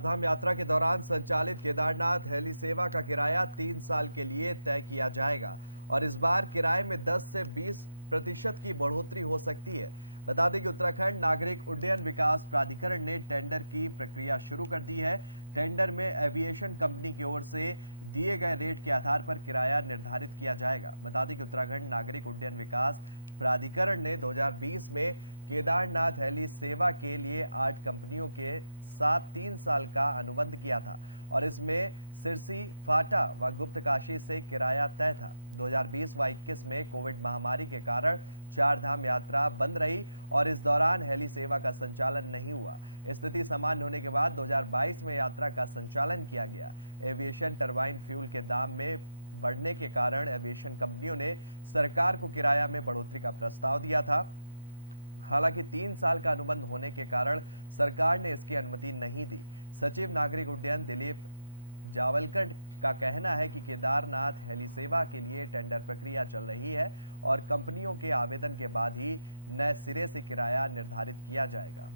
चारधाम यात्रा के दौरान संचालित केदारनाथ हेली सेवा का किराया 3 साल के लिए तय किया जाएगा और इस बार किराए में 10 से 20% की बढ़ोतरी हो सकती है। बता दें कि उत्तराखंड नागरिक उड्डयन विकास प्राधिकरण ने टेंडर की प्रक्रिया शुरू कर दी है। टेंडर में एविएशन कंपनी की ओर से दिए गए रेट के आधार पर किराया निर्धारित किया जाएगा। बता दें कि उत्तराखंड नागरिक उड्डयन विकास प्राधिकरण ने 2020 में केदारनाथ हेली सेवा के लिए 8 कंपनियों के साथ 3 साल का अनुबंध किया था और इसमें सिरसी, फाटा व गुप्तकाशी से किराया तय था। 2020 व 21 में कोविड महामारी के कारण चारधाम यात्रा बंद रही और इस दौरान हेली सेवा का संचालन नहीं हुआ। स्थिति सामान्य होने के बाद 2022 में यात्रा का संचालन किया गया। एविएशन टरबाइन फ्यूल के दाम में बढ़ने के कारण एविएशन कंपनियों ने सरकार को किराया में बढ़ोतरी का प्रस्ताव दिया था। हालांकि 3 साल का अनुबंध होने के कारण सरकार ने इसकी अनुमति नहीं दी। सचिव नागरिक उड्डयन दिलीप जावलकर का कहना है कि केदारनाथ हेली सेवा के लिए टेंडर प्रक्रिया चल रही है और कंपनियों के आवेदन के बाद ही नए सिरे से किराया निर्धारित किया जाएगा।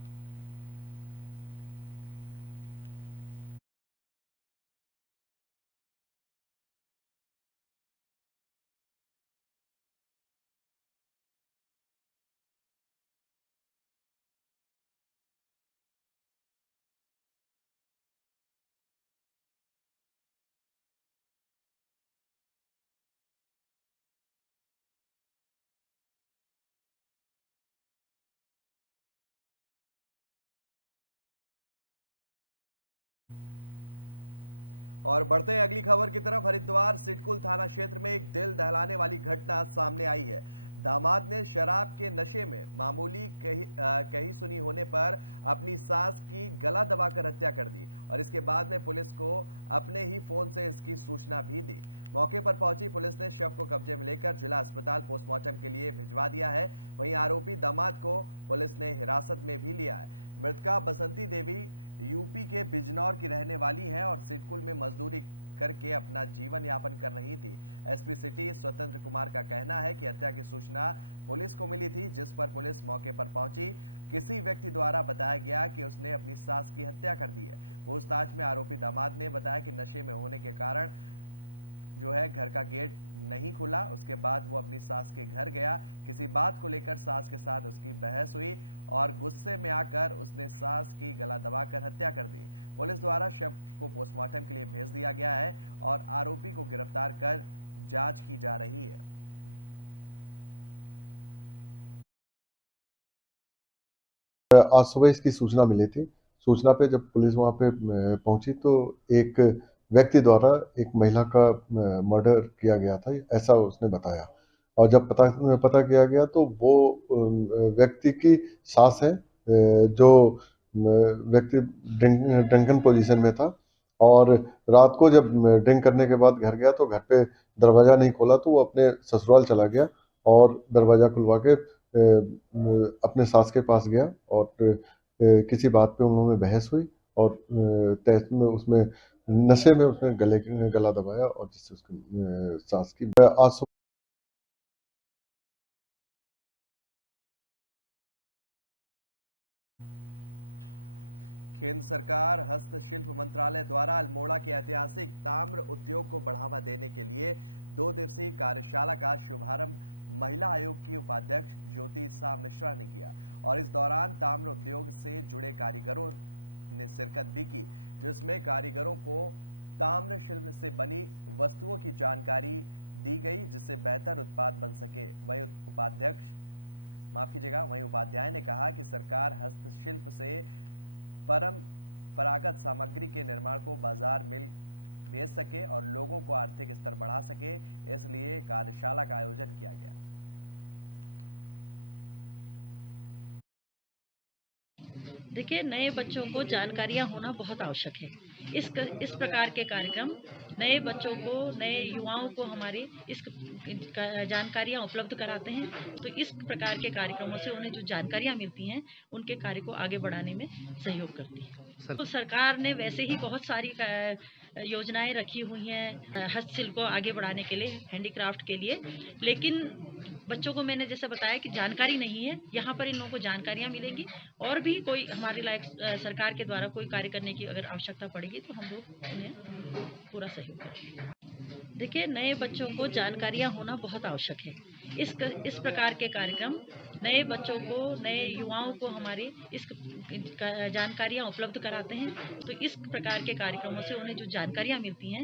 और बढ़ते हैं अगली खबर की तरफ। हरिद्वार सिडकुल थाना क्षेत्र में एक दिल दहलाने वाली घटना सामने आई है। दामाद ने शराब के नशे में मामूली कही सुनी होने पर अपनी सास की गला दबाकर हत्या कर दी और इसके बाद में पुलिस को अपने ही फोन से इसकी सूचना भी दी। मौके पर पहुंची पुलिस ने शव को कब्जे में लेकर जिला अस्पताल पोस्टमार्टम के लिए भिजवा दिया है। वहीं आरोपी दामाद को पुलिस ने हिरासत में भी लिया है। मृतका बसंती देवी यूपी के बिजनौर की रहने वाली हैं और सिडकुल में मजदूरी करके अपना जीवन यापन कर रही थी। एसपी सिटी स्वतंत्र कुमार का कहना है कि हत्या की सूचना पुलिस को मिली थी, जिस पर पुलिस मौके पर पहुंची। किसी व्यक्ति द्वारा बताया गया कि उसने अपनी सास की हत्या कर दी है। पूछताछ में आरोपी दामाद ने बताया कि नशे में होने के कारण जो है घर का गेट नहीं खुला। उसके बाद वो अपनी सास के घर गया। किसी बात को लेकर सास के साथ उसकी बहस हुई और गुस्से में आकर उसने सास की गला दबाकर हत्या कर दी। पुलिस द्वारा शव को पोस्टमार्टम के लिए भेज दिया गया है और आरोपी को गिरफ्तार कर जांच की जा रही है। आज सुबह इसकी सूचना मिली थी। सूचना पे जब पुलिस वहां पे पहुंची तो एक व्यक्ति द्वारा एक महिला का मर्डर किया गया था, ऐसा उसने बताया। और जब पता पता किया गया तो वो व्यक्ति की सास है, जो व्यक्ति ड्रिंकन पोजीशन में था। और रात को जब ड्रिंक करने के बाद घर गया तो घर पे दरवाजा नहीं खोला तो वो अपने ससुराल चला गया और दरवाजा खुलवा के अपने सास के पास गया और किसी बात पे उन्होंने बहस हुई और तहस में उसमें नशे में उसने गला दबाया और जिससे उसकी सास की आज केंद्र सरकार हस्तशिल्प मंत्रालय द्वारा अल्मोड़ा के ऐतिहासिक ताम्र उद्योग को बढ़ावा देने के लिए 2 दिवसीय कार्यशाला का शुभारंभ महिला आयोग की उपाध्यक्ष ज्योति सा मिश्रा ने किया और इस दौरान ताम्र उद्योग से जुड़े कारीगरों ने शिरकत भी की, जिसमें कारीगरों को ताम्र शिल्प से बनी वस्तुओं की जानकारी दी गई, जिससे बेहतर उत्पाद बन सके। वहीं उपाध्याय ने कहा कि सरकार हस्तशिल्प से परंपरागत सामग्री के निर्माण को बाजार में बेच सके और लोगों को आर्थिक स्तर बढ़ा सके, इसलिए कार्यशाला का आयोजन किया गया। देखिए, नए बच्चों को जानकारियाँ होना बहुत आवश्यक है। इस प्रकार के कार्यक्रम नए बच्चों को, नए युवाओं को हमारे इस जानकारियाँ उपलब्ध कराते हैं। तो इस प्रकार के कार्यक्रमों से उन्हें जो जानकारियाँ मिलती हैं, उनके कार्य को आगे बढ़ाने में सहयोग करती है। तो सरकार ने वैसे ही बहुत सारी योजनाएं रखी हुई हैं हस्तशिल्प को आगे बढ़ाने के लिए, हैंडीक्राफ्ट के लिए, लेकिन बच्चों को मैंने जैसे बताया कि जानकारी नहीं है। यहाँ पर इन लोगों को जानकारियाँ मिलेंगी और भी कोई हमारे लायक सरकार के द्वारा कोई कार्य करने की अगर आवश्यकता पड़ेगी तो हम लोग उन्हें पूरा सहयोग करेंगे। देखिए, नए बच्चों को जानकारियाँ होना बहुत आवश्यक है। इस प्रकार के कार्यक्रम नए बच्चों को, नए युवाओं को हमारे इस जानकारियाँ उपलब्ध कराते हैं। तो इस प्रकार के कार्यक्रमों से उन्हें जो जानकारियाँ मिलती हैं